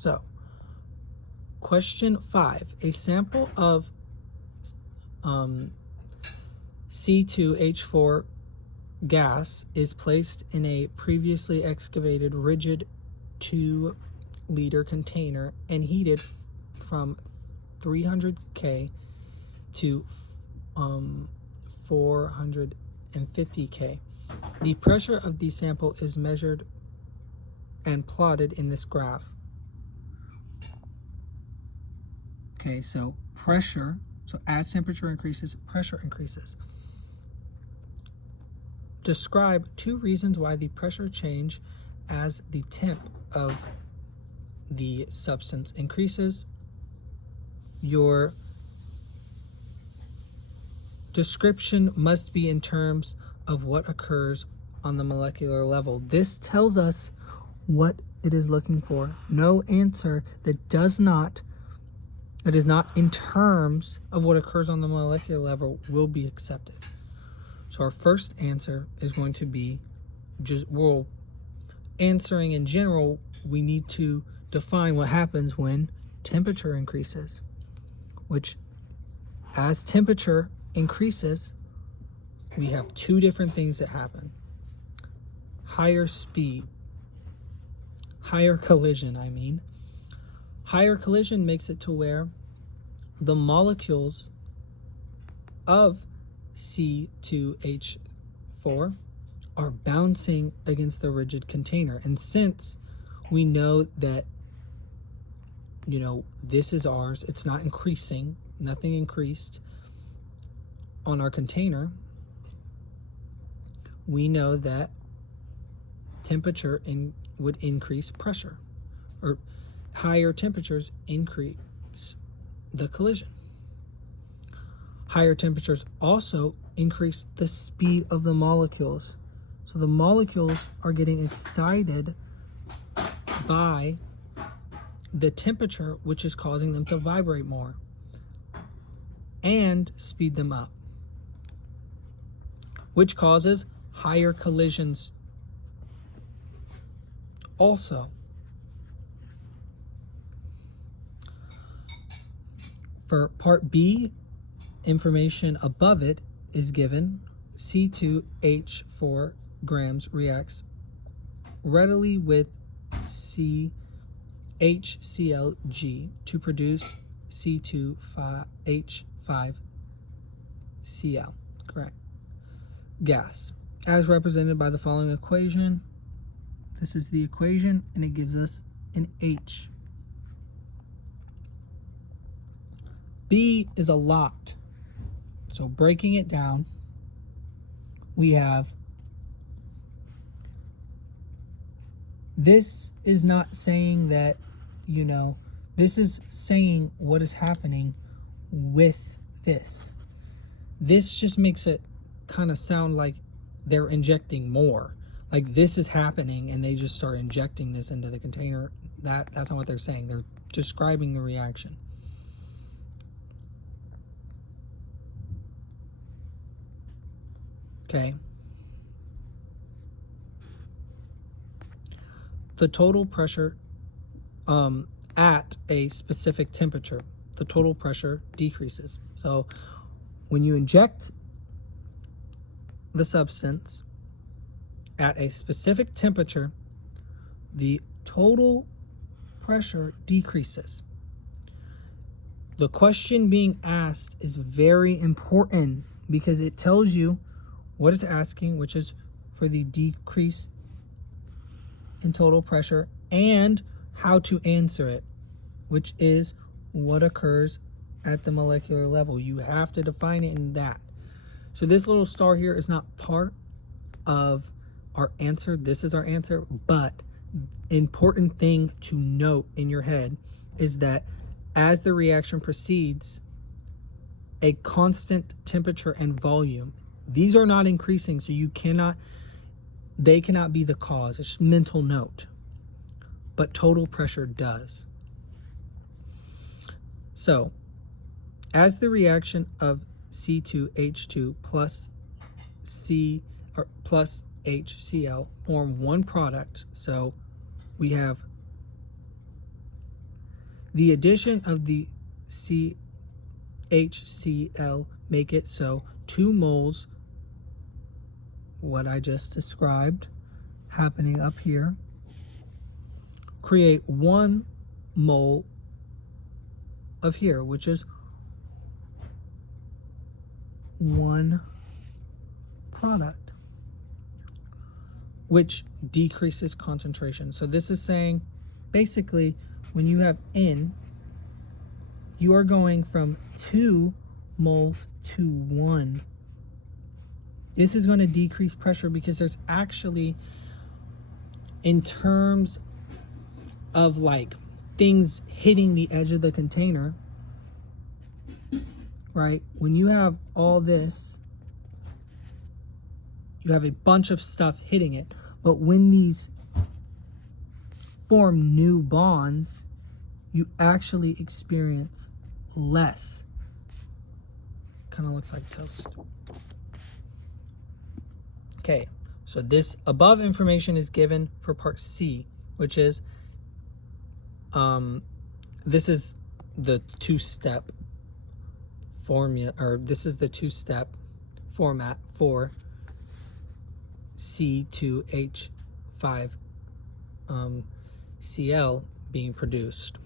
So, question 5. A sample of C2H4 gas is placed in a previously excavated rigid 2-liter container and heated from 300 K to 450 K. The pressure of the sample is measured and plotted in this graph. Okay, so pressure, so as temperature increases, pressure increases. Describe 2 reasons why the pressure change as the temp of the substance increases. Your description must be in terms of what occurs on the molecular level. This tells us what it is looking for. No answer that is not in terms of what occurs on the molecular level will be accepted. So our first answer is going to be answering in general, we need to define what happens when temperature increases, which as temperature increases, we have 2 different things that happen. Higher speed, higher collision, Higher collision makes it to where the molecules of C2H4 are bouncing against the rigid container. And since we know that, this is ours, it's not increasing, nothing increased on our container, we know that temperature would increase pressure, or higher temperatures increase the collision. Higher temperatures also increase the speed of the molecules. So the molecules are getting excited by the temperature, which is causing them to vibrate more and speed them up, which causes higher collisions also. For part B, information above it is given. C2H4 grams reacts readily with HClG to produce C2H5Cl, correct, gas, as represented by the following equation. This is the equation, and it gives us an H. B is a lot. So breaking it down, we have, this is not saying that, this is saying what is happening with this. This just makes it kind of sound like they're injecting more. Like this is happening and they just start injecting this into the container. That's not what they're saying. They're describing the reaction. Okay. The total pressure at a specific temperature, the total pressure decreases. So when you inject the substance at a specific temperature, the total pressure decreases. The question being asked is very important because it tells you what it's asking, which is for the decrease in total pressure, and how to answer it, which is what occurs at the molecular level. You have to define it in that. So this little star here is not part of our answer. This is our answer, but important thing to note in your head is that as the reaction proceeds, a constant temperature and volume, these are not increasing, so they cannot be the cause. It's just mental note. But total pressure does. So, as the reaction of C2H2 plus HCl form one product, so we have The addition of the HCl make it so 2 moles, what I just described happening up here, create 1 mole of here, which is 1 product, which decreases concentration. So this is saying basically when you have N, you are going from 2 moles to 1. This is going to decrease pressure because there's actually, in terms of like things hitting the edge of the container, right? When you have all this, you have a bunch of stuff hitting it. But when these form new bonds, you actually experience less. Kind of looks like toast. Okay, so this above information is given for part C, which is this is the 2-step formula, or this is the 2-step format for C2H5 Cl being produced.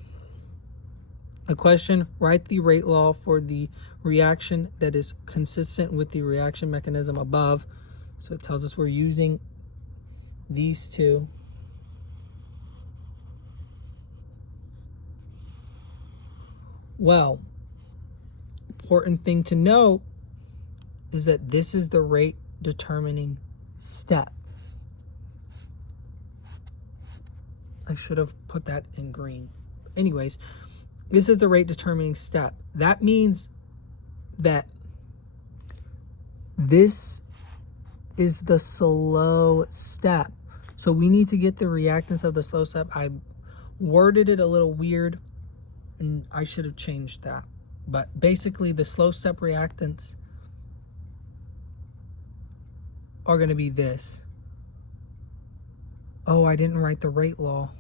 A question: write the rate law for the reaction that is consistent with the reaction mechanism above. So it tells us we're using these two. Well, important thing to note is that this is the rate determining step. I should have put that in green. Anyways, this is the rate determining step. That means that this is the slow step. So we need to get the reactance of the slow step. I worded it a little weird and I should have changed that. But basically the slow step reactants are going to be this. Oh, I didn't write the rate law.